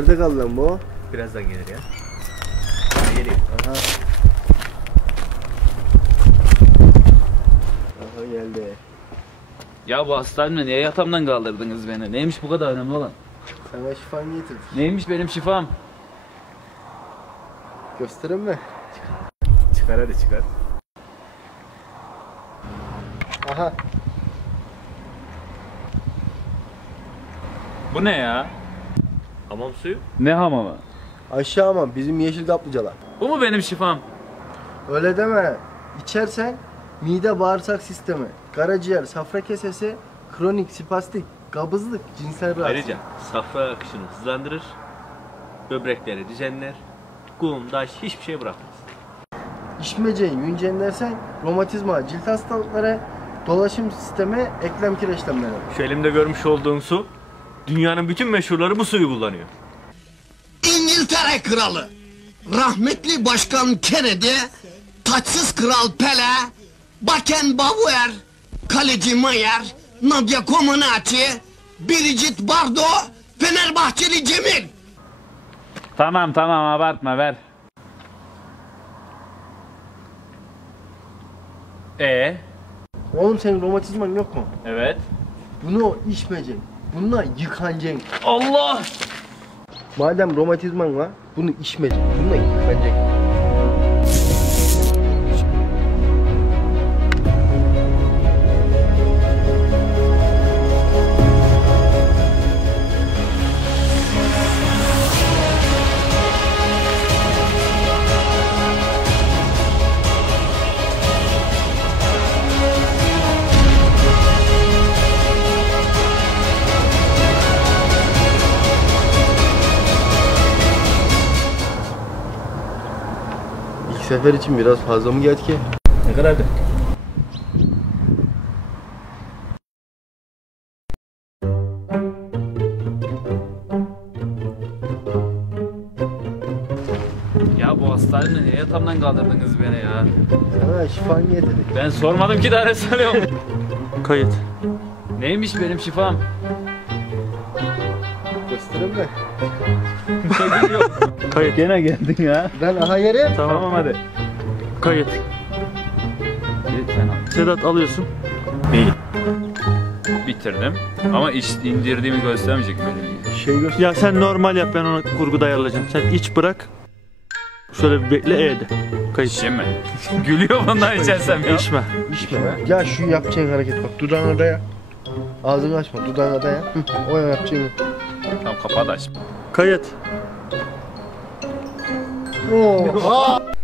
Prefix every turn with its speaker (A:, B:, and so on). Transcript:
A: Nerede kaldı lan bu?
B: Birazdan gelir ya. Geliyor.
A: Aha. Aha geldi.
C: Ya bu hastanemde niye yatağımdan kaldırdınız beni? Neymiş bu kadar önemli olan?
A: Sana şifan getirdik.
C: Neymiş benim şifam?
A: Göstereyim mi?
B: Çıkar hadi çıkar.
A: Aha.
C: Bu ne ya?
B: Hamam suyu.
C: Ne hamamı?
A: Aşağı ama bizim yeşil kaplıcalar.
C: Bu mu benim şifam?
A: Öyle deme. İçersen mide bağırsak sistemi, karaciğer, safra kesesi, kronik, spastik, kabızlık, cinsel rahatsızlık.
B: Ayrıca safra akışını hızlandırır. Böbrekleri düzenler. Kum, taş hiçbir şey bırakmaz.
A: İşmeceyi yüncenlersen romatizma, cilt hastalıkları, dolaşım sistemi, eklem kireçlenmeleri.
B: Şu elimde görmüş olduğun su, dünyanın bütün meşhurları bu suyu kullanıyor.
D: İngiltere Kralı, rahmetli Başkan Kennedy, taçsız Kral Pele, Beckenbauer, Kaleci Mayer, Nadia Comaneci, Brigitte Bardot, Fenerbahçeli Cemil.
C: Tamam abartma ver.
A: Oğlum senin romatizman yok mu?
C: Evet.
A: Bunu içmeyeceksin. Bununla yıkanacaksın.
C: Allah!
A: Madem romatizman var, bunu içmeyeceksin. Bununla yıkanacaksın. İlk sefer için biraz fazla mı geldi ki?
B: Ne kadardı?
C: Ya bu hastanemde niye yatağımdan kaldırdınız beni ya?
A: Sana şifan getirdik.
C: Ben sormadım ki daha ne söylüyorum.
B: Kayıt.
C: Neymiş benim şifam?
A: Göstereyim mi?
B: Kayıt.
C: Gene geldin ya.
A: Ben aha yerim.
C: Tamam hadi.
B: Kayıt.
C: Lütfen al.
B: Sedat alıyorsun.
C: Neyi? Bitirdim. Ama indirdiğimi göstermeyecek benim.
A: Şey göster.
B: Ya sen normal yap, ben onu kurguda ayarlayacağım. Sen iç bırak. Şöyle bir bekle, de. Kayıt.
C: İçeyim mi? Gülüyor bundan içersem ya.
B: İçme.
A: İçme. Ya şu yapacağın hareket bak. Dudağına daya. Ağzını açma. Dudağına daya. O yapacağın.
C: Tamam kapağı da aç.
B: Kayıt.
A: Oo.